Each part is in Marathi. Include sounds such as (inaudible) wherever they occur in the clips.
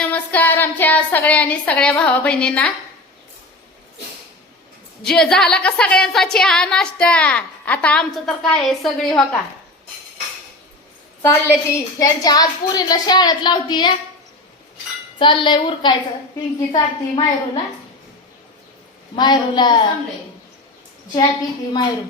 नमस्कार आमच्या सगळ्यांनी सगळ्या भावा बहिणींना. जे झाला का सगळ्यांचा चहा नाश्ता? आता आमचं तर काय आहे सगळी हो का? चालले ती. त्यांच्या आज पुरीला शाळेत लावती चाललंय उरकायचं. पिंकी चालती मायरूला मायरूला चहा पिती मायरू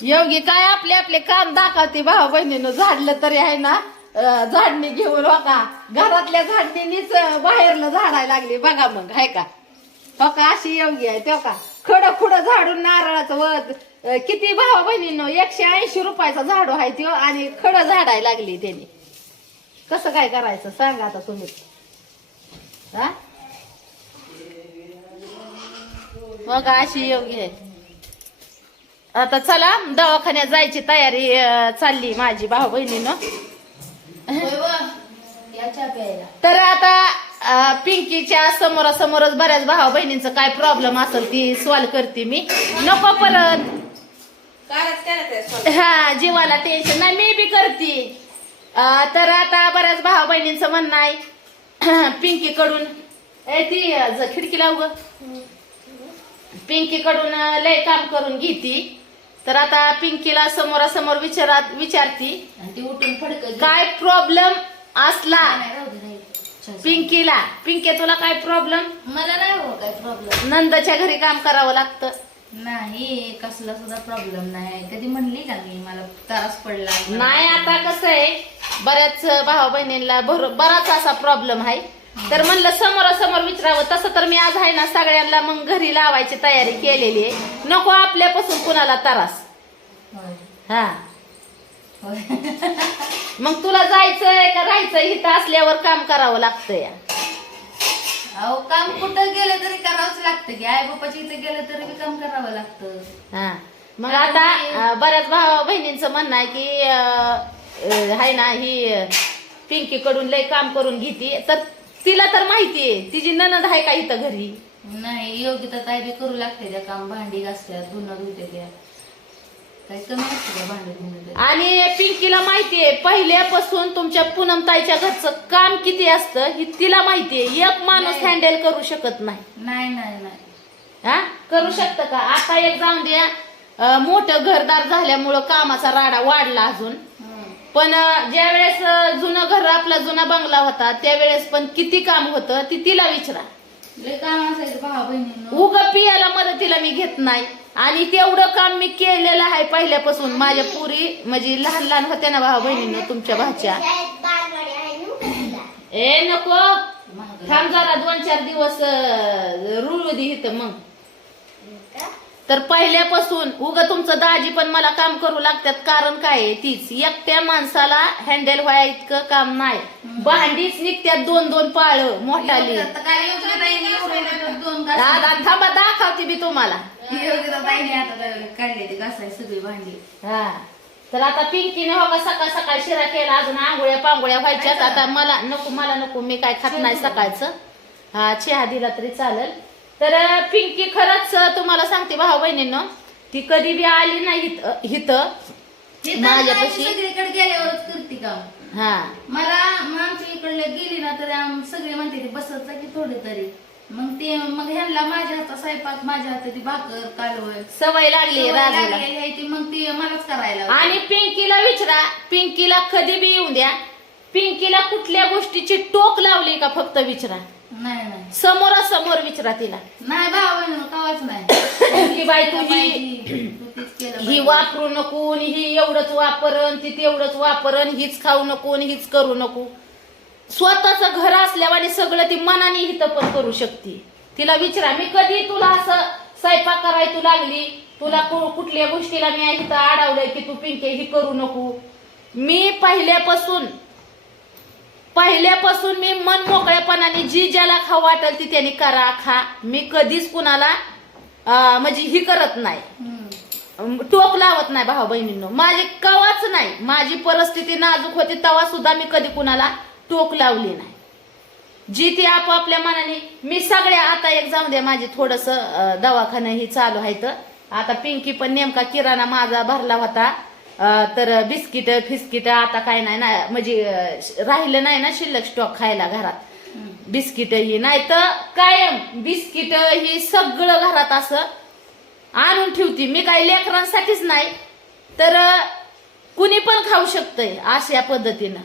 योगी काय आपले आपले काम दाखवते भाऊ बहिणीनं. झाडलं तरी आहे ना? झाडणी घेऊन हो बघा घरातल्या झाडणीच बाहेरलं झाडायला लागली. बघा मग हाय का? हो का? अशी योगी आहे तेव्हा का? खडं खुडं झाडून नारळाचं वध. किती भावा बहिणीनं एकशे ऐंशी रुपयाचा झाडू आहे त्यो आणि खडं झाडायला लागली त्याने. कसं काय करायचं? सांगा आता तुम्ही. हा? मग अशी योगी आहे. आता चला दवाखान्यात जायची तयारी चालली माझी भाऊ बहिणीनं. तर आता पिंकीच्या समोरासमोरच बऱ्याच भावा बहिणींचं काय प्रॉब्लेम असेल ती सॉल्व करते मी. नको परत. हा जीवाला टेन्शन नाही मी बी करते. तर आता बऱ्याच भावा बहिणींचं म्हणणं आहे (clears throat) पिंकी कडून ती खिडकी लाव ग. पिंकीकडून लय काम करून घेती. तर आता पिंकीला समोरासमोर विचारात. विचारती ती उठून फडक काय प्रॉब्लेम असला? पिंकीला. पिंके तुला काय प्रॉब्लेम मला नाही हो काय प्रॉब्लेम नंदच्या घरी काम करावं लागतं. नाही कसला सुद्धा प्रॉब्लेम नाही. कधी म्हणली का मी? मला त्रास पडला. नाही आता कसं आहे? बऱ्याच भावा बहिणींना बराच असा प्रॉब्लेम आहे. तर म्हणलं समोरासमोर विचारावं. तसं तर मी आज आहे ना सगळ्यांना मग घरी लावायची तयारी केलेली आहे. नको आपल्यापासून कुणाला त्रास. हा. मग तुला जायचंय का? राहायचंय इथं असल्यावर काम करावं लागतं या. अहो काम कुठं गेलं तरी करावंच लागतं की. आई बापाच्या इथे गेलं तरी बी काम करावं लागतं. हा. मग आता बऱ्याच भावा बहिणींचं म्हणणं आहे की अं, अं, हाय ना ही पिंकी कडून लय काम करून घेते. तर तिला तर माहितीये तिची ननद आहे का इथं घरी? नाही योग्यता ताई बी करू लागते त्या काम. भांडी घासत्यात धुणं धुते त्या. काही कमी असते का भांडी धुणं आणि पिंकीला माहितीये पहिल्यापासून तुमच्या पूनमताईच्या घरचं काम किती असतं ही तिला माहितीये एक माणूस नाही. हँडल करू शकत नाही. नाही नाही नाही. हा? करू शकतं का? आता एक जाऊन द्या. अं, मोठं घरदार झाल्यामुळं कामाचा राडा वाढला अजून. पण ज्या वेळेस जुनं घर आपला जुना बंगला होता त्यावेळेस पण किती काम होतं ती तिला विचारा. लय काम असायचं भावा बहिणींनो. उग पियाला मदतीला मी घेत नाही. आणि तेवढं काम मी केलेलं आहे पहिल्यापासून. माझ्या पुरी म्हणजे लहान लहान होत्या ना भावा बहिणीनं तुमच्या भाच्या. ए नको. थांब जरा दोन चार दिवस रुळू दे इथं मग. तर पहिल्यापासून उग तुमचं दाजी पण मला काम करू लागतात. कारण काय आहे तीच एकट्या माणसाला हँडल व्हाय इतकं काम नाही. भांडीच निघत्यात दोन दोन पाळ मोठाली. थांबा दाखवते मी तुम्हाला. योग्यता ताईने आता काढले ते घासाय सगळी भांडी. हा. तर आता पिंकीने हो का सकाळ सकाळ शिरा केला अजून आंघोळ्या पांगोळ्या व्हायच्यात. आता मला नको मला नको मी काय खात नाही सकाळचं. हा चहा दिला तरी चालेल. तर पिंकी खरंच तुम्हाला सांगते भाऊ बहिणीनं ती कधी बी आली नाही हित- हिथं. माझ्यापाशी- सगळीकडे गेल्यावरच करते काम हा. मला मग आमच्या इकडले गेली ना तर सगळे म्हणते ते बसत जा की थोडे तरी. मग ते मग ह्यांना माझ्या हातात स्वयंपाक माझ्या हातात ती भाकर कालवण. सवय लागली लागलेली आहे ती मग ती मलाच करायला. आणि पिंकीला विचारा पिंकीला कधी बी येऊन द्या. पिंकीला कुठल्या गोष्टीची टोक लावली का फक्त विचारा. नाही नाही. समोरासमोर विचारा तिला. नाही कवाच नाही. (laughs) की बाई तू ही ही. वापरू नको ही एवढंच वापरण ती तेवढंच वापरण हीच खाऊ नको हीच करू नको. स्वतःच घर असल्यावाने सगळं ती मनाने हिथं पण करू शकते. तिला विचारा मी कधी तुला असं स्वयंपाक कराय तू लागली? तुला कुठल्या गोष्टीला मी इथं अडवलंय की तू पिंके ही करू नको? मी पहिल्यापासून पहिल्यापासून मी मन मोकळेपणाने जी ज्याला खाऊ वाटेल ती त्याने करा खा. मी कधीच कुणाला म्हणजे ही करत नाही. टोक लावत नाही भाऊ बहिणींनो. माझी कवाच नाही. माझी परिस्थिती नाजूक होती तेव्हा सुद्धा मी कधी कुणाला टोक लावली नाही. जी ती आपापल्या मनाने मी सगळ्या आता एक जाऊन द्या माझी थोडस दवाखाना ही चालू आहे तर आता पिंकी पण नेमका किराणा माझा भरला होता. तर बिस्किट फिस्किट आता काय नाही ना म्हणजे राहिलं नाही ना शिल्लक स्टॉक खायला घरात. बिस्किट ही नाही तर कायम बिस्किट ही सगळं घरात असं आणून ठेवती. मी काही लेकरांसाठीच नाही तर कुणी पण खाऊ शकतंय अशा पद्धतीनं.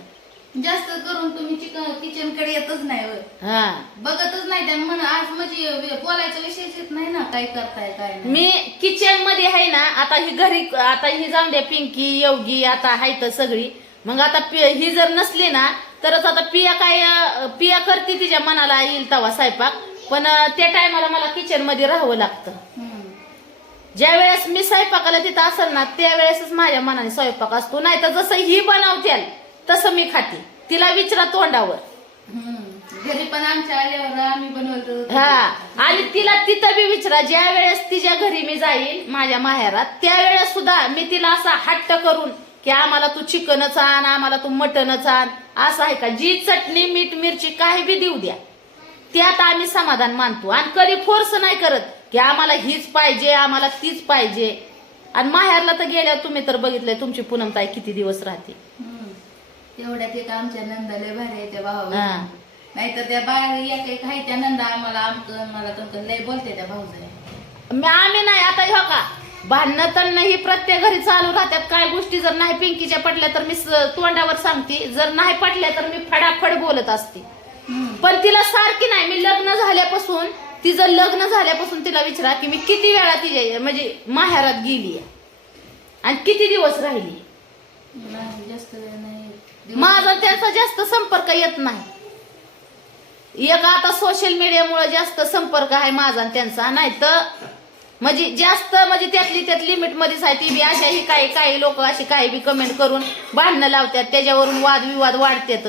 जास्त करून तुम्ही चिकन किचनकडे येतच नाही होय. हा. बघतच नाही त्या म्हण आज म्हणजे बोलायचा विषयच येत नाही ना काय करताय काय नाही. मी किचनमध्ये आहे ना आता ही घरी आता ही जाऊन द्या पिंकी योगी आता आहे तर सगळी. मग आता पि- ही जर नसली ना तरच आता पिया काय अं, पिया करते तिच्या मनाला येईल तवा स्वयंपाक. पण अं, त्या टायमाला मला किचनमध्ये राहावं लागतं. हम्म. ज्या वेळेस मी स्वयंपाकाला तिथं असेल ना त्यावेळेसच माझ्या मनाने स्वयंपाक असतो. नाही तर जसं ही बनवत्याल तसं मी खाते. तिला विचारा तोंडावर. हम्म. घरी पण आमच्या आल्यावर आम्ही बनवतो. हा. आणि तिला तिथं बी विचारा. ज्या वेळेस तिच्या घरी मी जाईल माझ्या माहेरात त्यावेळेस सुद्धा मी तिला असा हट्ट करून की आम्हाला तू चिकनच आण आम्हाला तू मटनच आण. असं आहे का? जी चटणी मीठ मिरची काही बी देऊ द्या. त्यात आम्ही समाधान मानतो. आणि कधी फोर्स नाही करत की आम्हाला हीच पाहिजे आम्हाला तीच पाहिजे. आणि माहेरला तर गेल्यावर तुम्ही तर बघितलंय तुमची पूनमताई किती दिवस राहते. तेवढ्यात एक आमच्या नंदाला भारी आहे त्या हा. भावा नाहीतर त्या बाहेर एक एक आहे त्या नंदा आम्हाला आमचं मला तुमचं लय बोलते त्या भाऊजाई मी आम्ही नाही आता हो का? भांडणं तर नाही प्रत्येक घरी चालू राहतात. काय गोष्टी जर नाही पिंकीच्या पटल्या तर मी स- तोंडावर सांगते. जर नाही पटल्या तर मी फडाफड बोलत असते. पण तिला सारखी नाही. मी लग्न झाल्यापासून तिचं लग्न झाल्यापासून तिला विचारा की मी किती वेळा तिच्या म्हणजे माहेरात गेली आणि किती दिवस राहिली नाही जास्त वेळ नाही माझा त्यांचा जास्त संपर्क येत नाही. एक आता सोशल मीडियामुळे जास्त संपर्क आहे माझा आणि त्यांचा. नाही तर म्हणजे जास्त म्हणजे त्यातली त्यात लिमिट मध्येच आहे. ती बी अशाही काही काही लोक अशी काही बी कमेंट करून भांडणं लावतात. त्याच्यावरून वादविवाद वाढतात.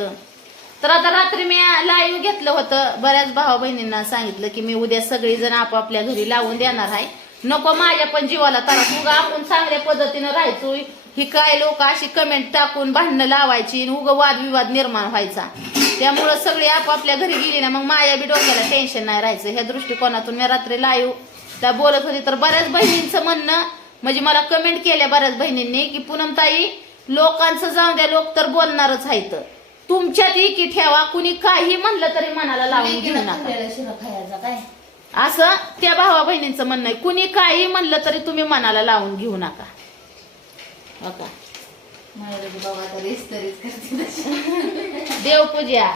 तर आता रात्री मी लाईव्ह घेतलं होतं. बऱ्याच भावा बहिणींना सांगितलं की मी उद्या सगळी जण आपापल्या घरी लावून देणार आहे. नको माझ्या पण जीवाला तर उगा आपण चांगल्या पद्धतीनं राहायचो ही काय लोक अशी कमेंट टाकून भांडणं लावायची आणि उगा वादविवाद निर्माण व्हायचा. त्यामुळं सगळी आपापल्या घरी गेली ना मग माझ्या बी डोक्याला टेन्शन नाही राहायचं. ह्या दृष्टिकोनातून मी रात्री लाईव्ह त्या बोलत होते तर बऱ्याच बहिणींचं म्हणणं म्हणजे मला कमेंट केल्या बऱ्याच बहिणींनी की पूनमताई लोकांचं जाऊ द्या लोक तर बोलणारच आहेत. तुमच्यात एकी ठेवा कुणी काही म्हणलं तरी मनाला लावून घेऊ नका. असं त्या भावा बहिणींचं म्हणणं आहे. कुणी काही म्हणलं तरी तुम्ही मनाला लावून घेऊ नका. हो का? बाबा इस्तरीच करते. देवपूजा.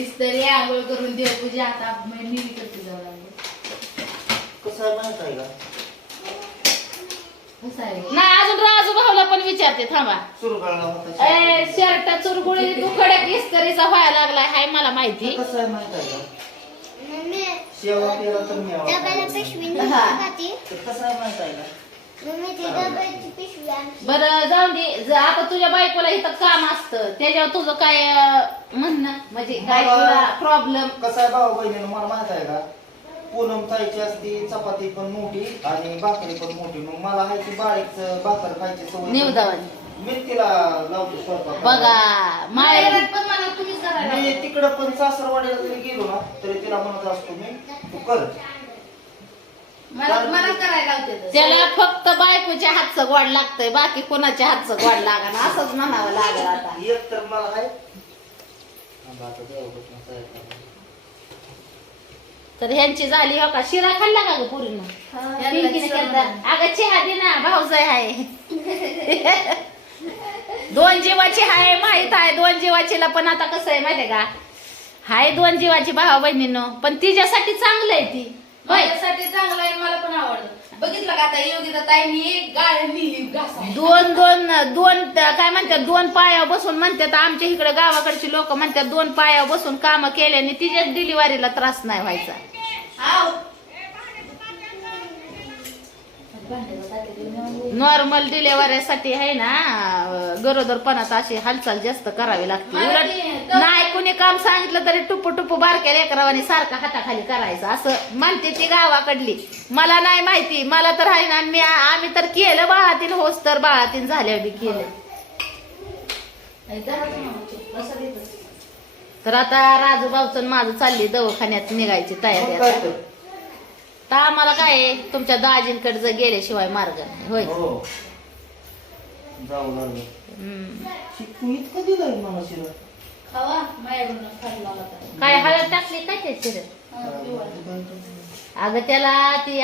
इस्तरी आंघोळ करून देवपूजा आता मी करते जाऊ लागले. कसं आहे माहीत आहे का? कसं आहे? नाही अजून राजू भाऊला पण विचारते थांबा. सुरू करायला होता ए शर्ट चुरगुळी तू कडक इस्त्रीचा व्हायला लागलाय हाय मला माहिती. कसं आहे माहीत आहे का? मम्मी शेवा केला तर मी डब्याला पिशवी हा. खाती कसं आहे माहीत आहे का? बरं जाऊन दे. आता तुझ्या बायकोला इथं काम असतं. त्याच्यावर तुझं काय म्हणणं? म्हणजे काय तुला प्रॉब्लेम कसं आहे भाऊ बहिणीनं मला माहीत आहे का? पूनम ताईची असती चपाती पण मोठी आणि भाकरी पण मोठी. मग मला आहे ती बारीक भाकर खायची सवय निवदावानी. मी तिला लावतो स्वयंपाक. बघा पण मला तुम्हीच करायला मी तिकडं पण सासरवाडीला जरी गेलो ना तरी तिला म्हणत असतो मी तू कर. मला मला करायला लावते तसं. त्याला फक्त बायकोच्या हातचं गोड लागतंय बाकी कोणाच्या हातचं गोड लागा असंच म्हणावं लागेल आता. एक तर मला आहे. आता आता देवापासून स्वयंपाक. तर ह्यांची झाली हो का? शिरा खाल्ला का ग पिंकीने शिरा केलता. अगं चहा दे ना भाऊजाई आहे दोन जीवाची हाय माहीत आहे दोन जीवाचीला पण आता कसं आहे माहितीये का? हाय दोन जीवाची भावा बहिणीनं पण तिच्यासाठी चांगलं आहे ती. होय. माझ्यासाठी चांगलं आहे मला पण आवडतं. बघितलं का आता योगिता ताईंनी गाळ्यांनी घासा दोन दोन दोन काय म्हणतात दोन पायावर बसून म्हणतात आमच्या इकडे गावाकडची लोक म्हणतात दोन पायावर बसून काम केल्याने तिच्याच डिलिव्हरीला त्रास नाही व्हायचा. आव नॉर्मल डिलेवरीसाठी आहे ना गरोदरपणात अशी हालचाल जास्त करावी लागते. उलट नाही कुणी काम सांगितलं तरी टुप्पू टुप्पू बारक्या लेकरावानी सारखा हाताखाली करायचं. असं म्हणते ती गावाकडली. मला नाही माहिती मला तर आहे ना मी आम्ही तर केलं बाळातीन होस तर बाळातीन झाल्या बी केलं. तर आता राजूभाऊचं माझं चालली दवाखान्यात निघायची तयारी तर? तर आम्हाला काय आहे, तुमच्या दाजींकडे जर गेल्याशिवाय मार्ग नाही होय? हो. जाऊ लागलं. हम्म. शिकू इतकं दिलंय मला शिरा खावा मायाकडून खाल्ला होता काय हळद टाकली काय ते शिरत हा, पिवळा. अगं त्याला ती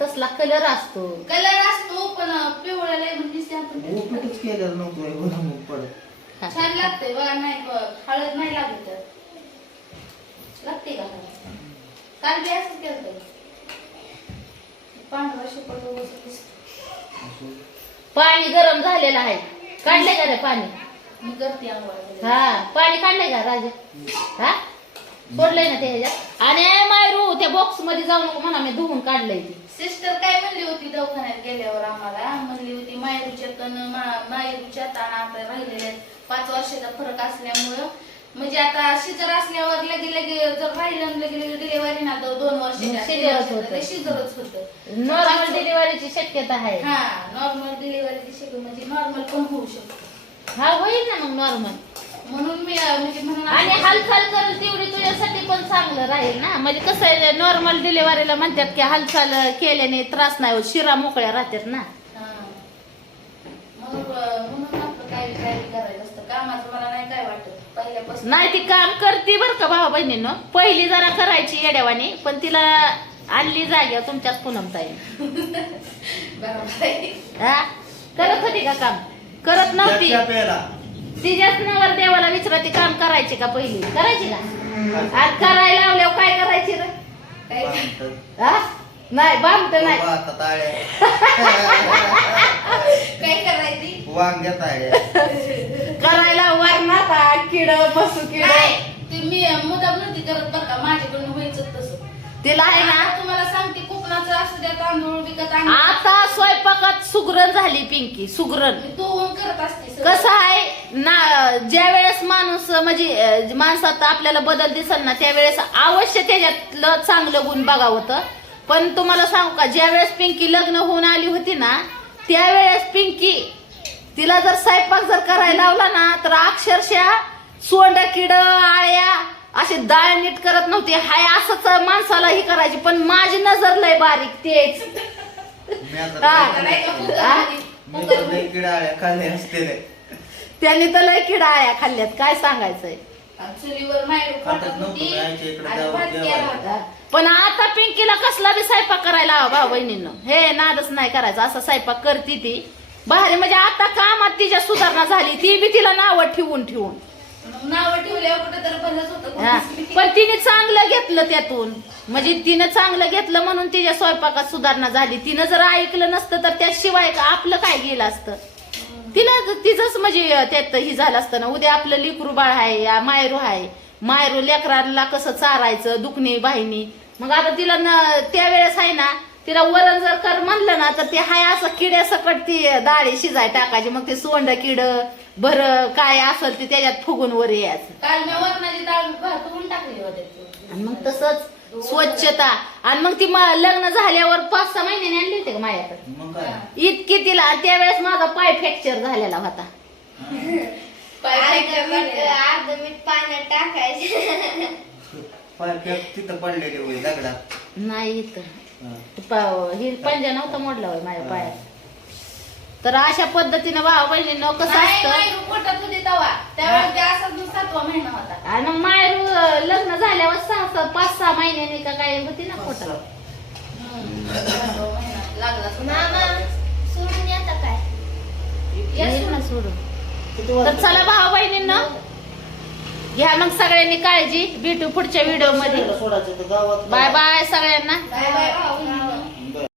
तसला कलर असतो. कलर असतो पण पिवळा लय म्हणजे दिसते आपण उपीटच केलेलं नव्हतं बघा मग पडत छान लागते बघा नाही ब- हळद नाही लागत. लागते का? हळद काल बी असंच केलं पांढरा शुपट पाणी गरम झालेलं आहे. काढलंय का रे पाणी? मी करते आंघोळ हा पाणी काढलंय का राजा? हा? सोडलंय ना ते ह्याच्यात? आणि मायरू त्या बॉक्समध्ये जाऊ नको म्हणा मी धुवून काढलंय ती. सिस्टर काय म्हणली होती दवाखान्यात गेल्यावर आम्हाला? म्हणली होती मायरूच्या तण मायरूच्या ताण आपल्या राहिलेल्या पाच वर्षाचा फरक असल्यामुळं म्हणजे आता शिजर असल्यावर लगे लगे जर राहिलं आणि लगे लगे डिलिव्हरी ना दो- दोन मग शिजरच होतं. वर्ष शिजरच होतं. नॉर्मल डिलिव्हरीची शक्यता आहे. हा नॉर्मल डिलिव्हरी शक्य म्हणजे नॉर्मल पण होऊ शकतो. हा होईल ना मग नॉर्मल म्हणून मी अं, म्हणजे म्हणून आणि हालचाल करेल तेवढी तुझ्यासाठी पण चांगलं राहील ना. म्हणजे कसं आहे नॉर्मल डिलिव्हरीला म्हणतात की हालचाल केल्याने त्रास नाही होत शिरा मोकळ्या राहतात ना. पहिल्यापासून. नाही ती काम करते बर का भावा बहिणीनं. पहिली जरा करायची येड्यावानी पण तिला आणली जाग्यावर तुमच्याच पूनमताई. (laughs) हा? करत होती का काम? करत नव्हती. प्यायला. तिच्याच नवर देवाला विचारा ती काम करायची का पहिली? करायची का? आज करायला लावल्यावर काय करायची रे? काय? बांधतं. हा? नाही नाही. आता (laughs) काय करायची? वांग्यात आहे करायला किड बसू किड. ते मी मुदाम नव्हती करत बरं का माझ्याकडून व्हायचं तसं. तिला आहे ना आता तुम्हाला सांगते कोकणाचं असू द्या तांदूळ विकत आता स्वयंपाकात सुगरण झाली पिंकी सुगरण. मी करत असते सगळं. कसं आहे ना ज्या वेळेस माणूस म्हणजे अं, माणसात आपल्याला बदल दिसल ना त्यावेळेस अवश्य त्याच्यातलं चांगलं गुण बघावं होतं. पण तुम्हाला सांगू का ज्या वेळेस पिंकी लग्न होऊन आली होती ना त्यावेळेस पिंकी तिला जर स्वयंपाक जर करायला लावला ना तर अक्षरशः सोंड किड आळ्या असे डाळ नीट करत नव्हते. हाय असंच माणसाला ही करायची पण माझी नजर लय बारीक तेच. त्यांनी तर लय किडा आळ्या खाल्ल्यात. काय सांगायचंय. पण आता पिंकीला कसला बी स्वयंपाक करायला हवा बहिणीनं. हे नादच नाही करायचा. असा स्वयंपाक करते ती. भारी म्हणजे आता कामात तिच्या सुधारणा झाली ती बी तिला नावं ठेवून ठेवून. नावं ठेवल्यावर कुठं तर बंदच होतं हा. पण तिने चांगलं घेतलं त्यातून. म्हणजे तिनं चांगलं घेतलं म्हणून तिच्या स्वयंपाकात सुधारणा झाली. तिनं जर ऐकलं नसतं तर त्याशिवाय का आपलं काय गेलं असतं? तिला तिचंच म्हणजे त्यात ही झालं असतं ना उद्या आपलं लिकरू बाळ आहे या मायरू आहे. मायरू लेकराला कसं चारायचं दुखणी बाहिनी मग आता तिला न त्यावेळेस आहे ना तिला वरण जर कर म्हणलं ना तर ते हाय असं किड्यासकट ती डाळी शिजाय टाकायची. मग ते सोंड किड भर काय असेल ते त्याच्यात फुगून वर यायचं. काल मी वरणाची डाळ भातून टाकली होती. आणि मग तसंच स्वच्छता. आणि मग ती म- लग्न झाल्यावर पाच सहा महिन्याने आणली होती का माझ्याकडे मग काय? इतकी तिला आणि त्यावेळेस माझा पाय फ्रॅक्चर झालेला होता. पाय अर्ध फ्रॅक्चर मीठ झालेला. अर्ध मीठ पाण्यात टाकायचं. पाय फेक तिथं पडलेले होय दगडात. नाही इथं. हा. प- ही पंजा नव्हता मोडला होय माझ्या पायात. तर अशा पद्धतीनं भाऊ बहिणीनं कसं असतं? आणि मायरू लग्न झाल्यावर सहा सहा पाच सहा महिन्याने का काय होती ना महिना लागला मामा सोडून तर चला भाऊ बहिणींना. घ्या मग सगळ्यांनी काळजी. भेटू पुढच्या व्हिडिओमध्ये बाय बाय सगळ्यांना. बाय बाय भाऊ